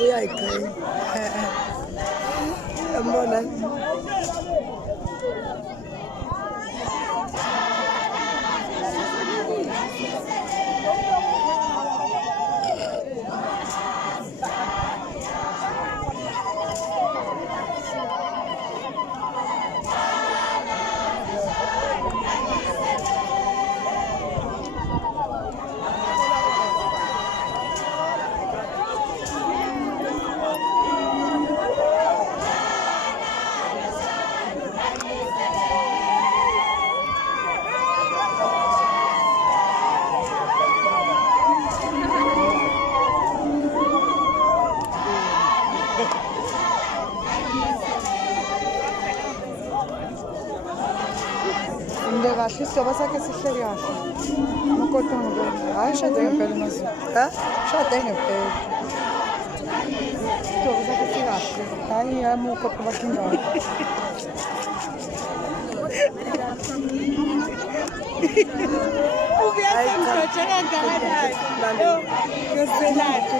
Uyayigcina yambona kahle isihlobo sakhe sihle kahle umakoti ongibona hayi shade ngempela mazi shade ngempela isihlobo sakhe sikahle hayi yami umakoti bakhingayo ubuyasemdotshe kangakanani ngiyoselathi